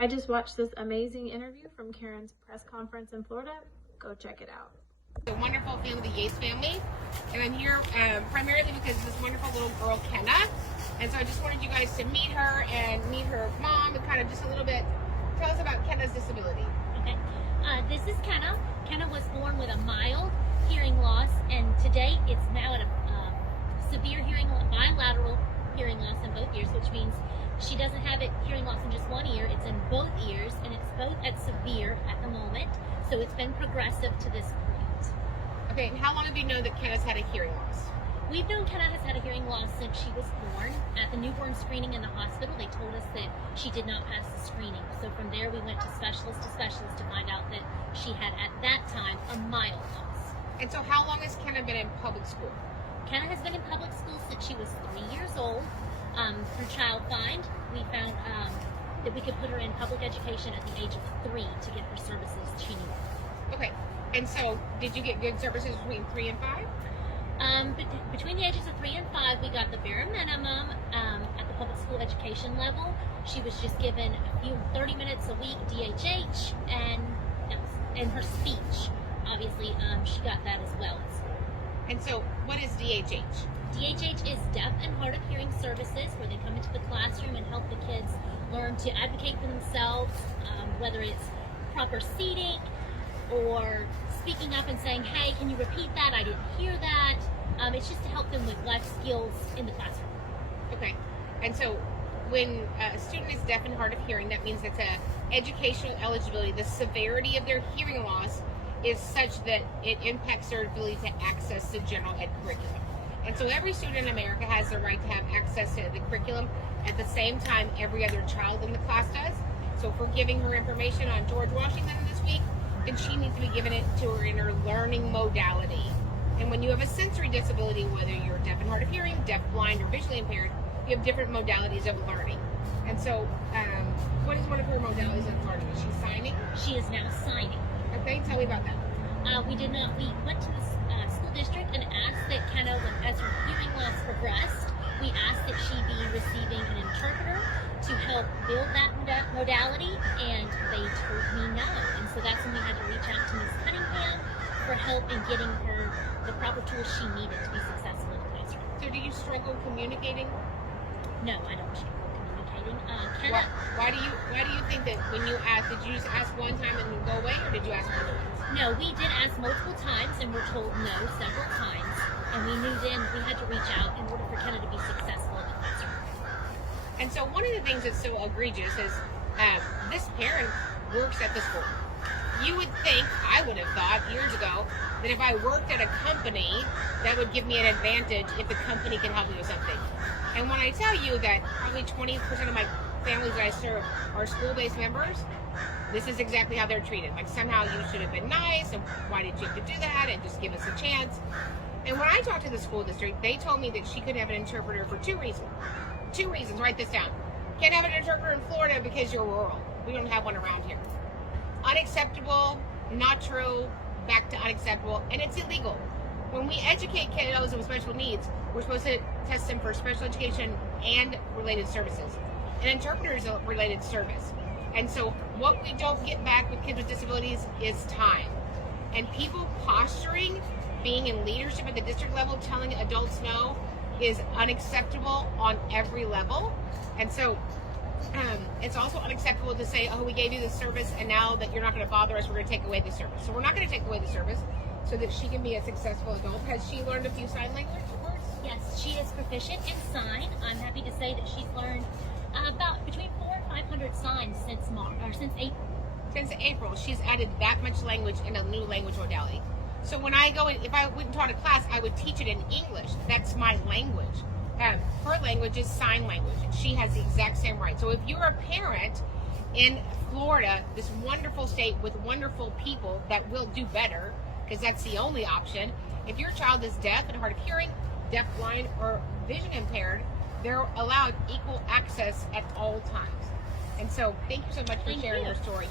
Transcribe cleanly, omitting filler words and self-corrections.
I just watched this amazing interview from Karen's press conference in Florida. Go check it out. The wonderful family, the Yates family, and I'm here primarily because of this wonderful little girl, Kenna. And so I just wanted you guys to meet her and meet her mom and kind of just a little bit tell us about Kenna's disability. Okay, this is Kenna. Kenna was born with a mild hearing loss, and today it's now at a severe bilateral hearing loss in both ears, which means she doesn't have hearing loss in just one ear, it's in both ears, and it's both at severe at the moment, so it's been progressive to this point. Okay, and how long have you known that Kenna's had a hearing loss? We've known Kenna has had a hearing loss since she was born. At the newborn screening in the hospital, they told us that she did not pass the screening. So from there, we went to specialist to find out that she had, at that time, a mild loss. And so how long has Kenna been in public school? Kenna has been in public school since she was 3 years old. Through Child Find, we found that we could put her in public education at the age of 3 to get her services she needed. Okay, and so did you get good services between 3 and 5? Between the ages of 3 and 5, we got the bare minimum at the public school education level. She was just given 30 minutes a week DHH, and her speech, obviously, she got that as well. And so, what is DHH? DHH is deaf and hard of hearing services, where they come into the classroom and help the kids learn to advocate for themselves, whether it's proper seating or speaking up and saying, hey, can you repeat that? I didn't hear that. It's just to help them with life skills in the classroom. Okay, and so when a student is deaf and hard of hearing, that means it's a educational eligibility. The severity of their hearing loss is such that it impacts their ability to access the general ed curriculum. And so every student in America has the right to have access to the curriculum at the same time every other child in the class does. So if we're giving her information on George Washington this week, then she needs to be given it to her in her learning modality. And when you have a sensory disability, whether you're deaf and hard of hearing, deaf, blind, or visually impaired, you have different modalities of learning. And so what is one of her modalities of learning? Is she signing? She is now signing. Okay, tell me about that. We went to the school district and asked that Kenna, as her hearing loss progressed, we asked that she be receiving an interpreter to help build that modality, and they told me no. And so that's when we had to reach out to Ms. Cunningham for help in getting her the proper tools she needed to be successful in the classroom. So do you struggle communicating? No, I don't struggle communicating. Kenna, why do you think that when you asked, did you just ask one time and go away, or did you ask multiple times? No, we did ask multiple times and were told no several times. And we knew then we had to reach out in order for Kenna to be successful in the classroom. And so one of the things that's so egregious is this parent works at the school. You would think, I would have thought years ago, that if I worked at a company, that would give me an advantage if the company can help me with something. And when I tell you that probably 20% of my families that I serve are school-based members, this is exactly how they're treated. Like, somehow you should have been nice, and why did you have to do that, and just give us a chance. And when I talked to the school district, they told me that she could have an interpreter for 2 reasons. 2 reasons, write this down. Can't have an interpreter in Florida because you're rural. We don't have one around here. Unacceptable, not true, back to unacceptable, and it's illegal. When we educate kiddos with special needs, we're supposed to test them for special education and related services. An interpreter is a related service. And so what we don't get back with kids with disabilities is time. And people posturing, being in leadership at the district level, telling adults no, is unacceptable on every level. And so it's also unacceptable to say, oh, we gave you this service, and now that you're not going to bother us, we're going to take away the service. So we're not going to take away the service so that she can be a successful adult. Has she learned a few sign language words? Yes, she is proficient in sign. I'm happy to say that she's learned about between 400 and 500 signs since April. Since April, she's added that much language in a new language modality. So when I go in, if I went and taught a class, I would teach it in English. That's my language. Her language is sign language, and she has the exact same right. So if you're a parent in Florida, this wonderful state with wonderful people that will do better, because that's the only option. If your child is deaf and hard of hearing, deaf, blind, or vision impaired, they're allowed equal access at all times. And so thank you so much for sharing your story.